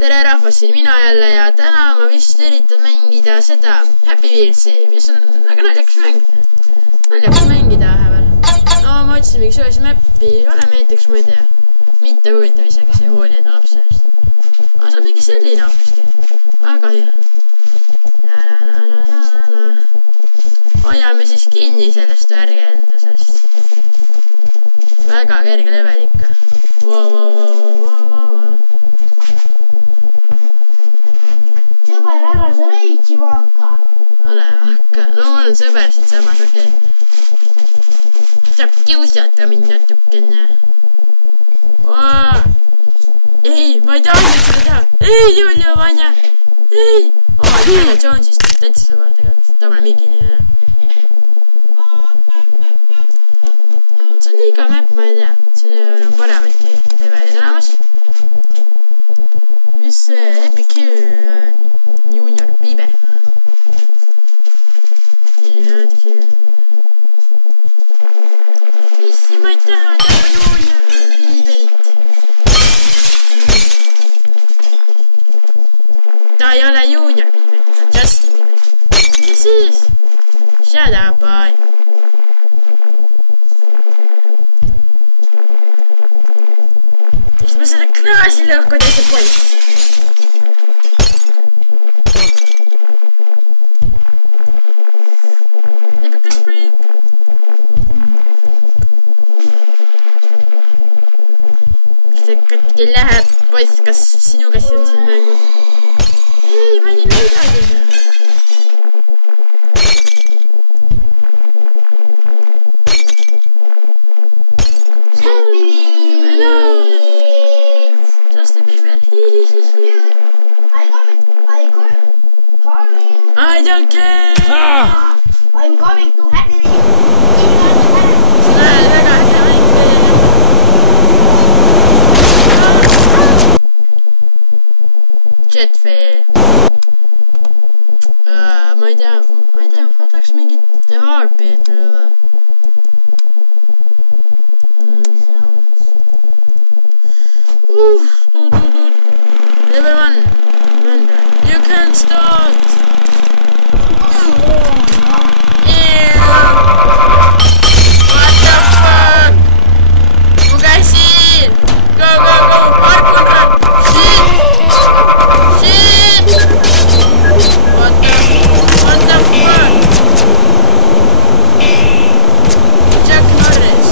tere rahvas, siin mina jälle ja täna ma vist üritan mängida seda Happy Wheels'i, mis on väga naljakas mängida vahepeal. No ma otsin mingi soojas mappi, ole näiteks, ma ei tea, mitte huvitav ise, kes ei hooli enda lapse eest. Aga see on mingi selline hoopiski, väga hea. Hoiame siis kinni sellest värgendusest. Väga kerge level ikka. Sõber, ära sa reitsima hakka. Ole hakka. No mul on sõber siin samas, okei. Saab kiusata mind natukene. Ei, ma ei taha seda teha. Ei, Julio Vanja. Ei. Indiana Jones'ist täitsa sõber tegelikult. Ta pole mingi inimene. See on liiga map, ma ei tea. See on paremaidki levelid olemas. Mis see Epic Junior Bieber? Missi, ma ei taha Junior Bieberit. Ta ei ole Junior Bieber, ta on Justin Bieber. Mis siis? Shut up, boy. Miks ma seda klaasi lõhkud ja see poiss? Epic Spring. Miks see katki läheb, poiss, kas sinu käsi on siin mängus? Ei, ma ei tea midagi. Happy Wheels! Justin Bieber. Dude, I don't care. I'm coming to Happy Wheels. Seda on väga hea mäng. Jetfail. Ma ei tea, võtaks mingit heartbeat või? Level 1. Remember, you can't start. What the fuck? You guys see? Go, parkour run. Shit. What the fuck? Chuck Norris.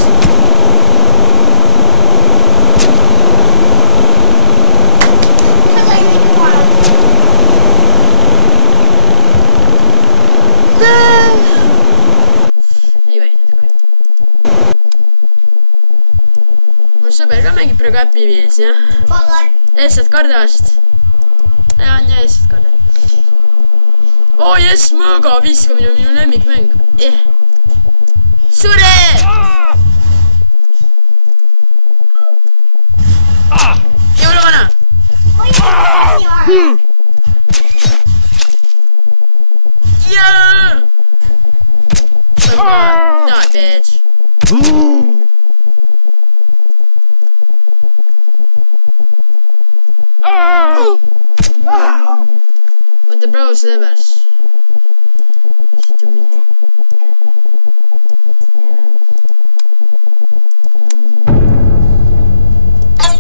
Mul sõber ka mängib praegu Happy Wheels, jah? Eestad kardavast. Ja on ja eestad karda. Oo, jess, mõõga viskamine on minu lemmikmäng. Sure! Jõuluvana! Jaa! Die, bitch. What the bros levels?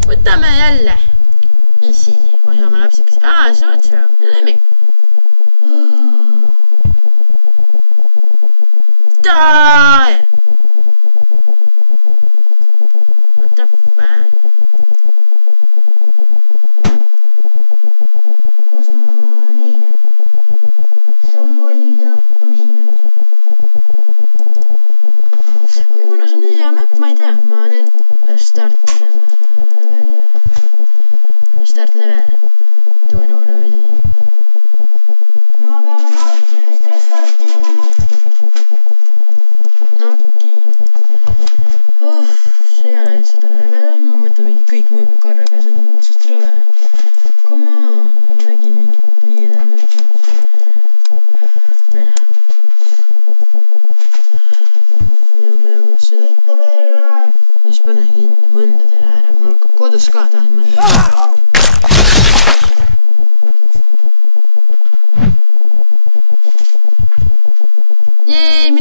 Võtame jälle. Easy. Kohe oma lapsikas. Suotro. Lemmik. Die! What the fuck? Kus ma neile? Saan valida masinaid. Kuna see on nii hea map, ma ei tea. Ma teen start level. Start level. Ma peame nautillist restarti tegema. No okei. See ei ole üldse tore level. Ma mõtlen mingi kõik mõõgad korraga. See on sest rõve. Come on. Ma nägin mingit viide nüüd. Ikka veel läheb. Siis pane kinni, mõndadele ära. Mul kodus ka tahad mõndadele.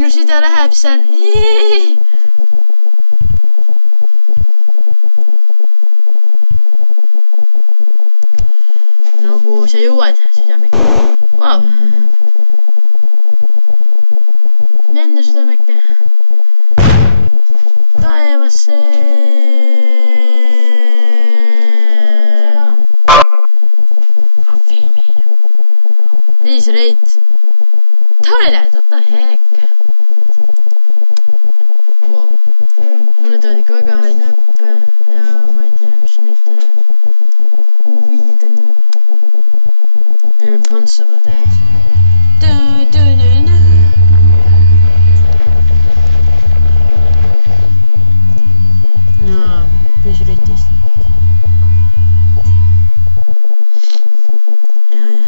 minu süda läheb seal. No kuhu sa jõuad, südameke? Vau! Lenda südameke. Taevasse! Filmin. Please rate. Toilet, what the heck? Wow. Mulle toodi ikka väga häid näppe ja ma ei tea, mis nüüd teha. Viid on näpp. Impossible teed. Jaa, mis ritist. Jaa.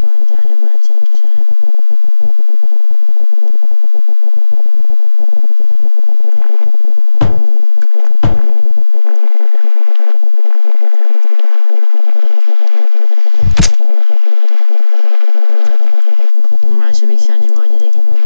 Ma tean ju mõned siikki selle. See miks sa niimoodi tegid mulle?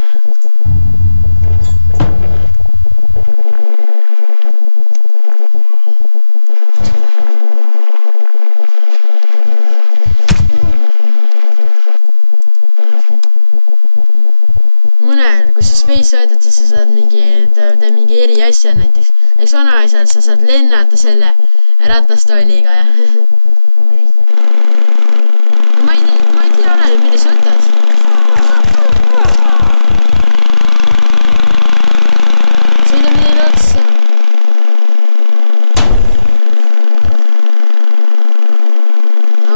Mõnel, kui sa space võtad, siis sa saad mingi eri asja näiteks. Eks vanaisal sa saad lennata selle ratastolliga ja... Ma ei tea olele, mille sa võtad. Sõidame neile otsa.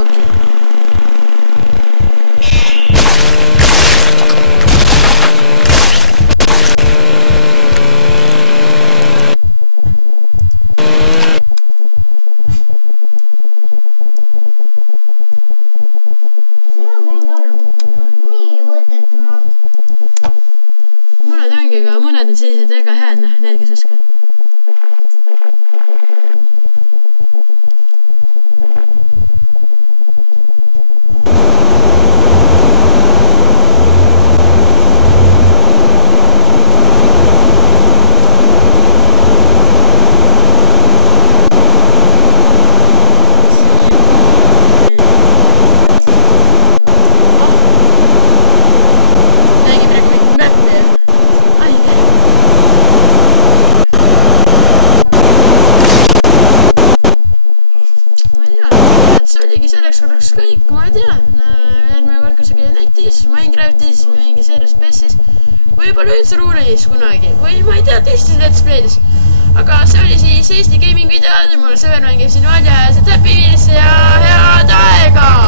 Okei. Mõned ongi, aga mõned on sellised väga head, noh, need, kes oskavad. See oligi selleks korraks kõik, ma ei tea. Järgmine kord kusagil netis, Minecraftis, mingi Serious Space'is, võib-olla üldse Ruulis kunagi või ma ei tea, teistes Let's Play'des. Aga see oli siis Eesti Gaming video, mul sõber mängib siin Valja ja see Happy Wheels ja head aega!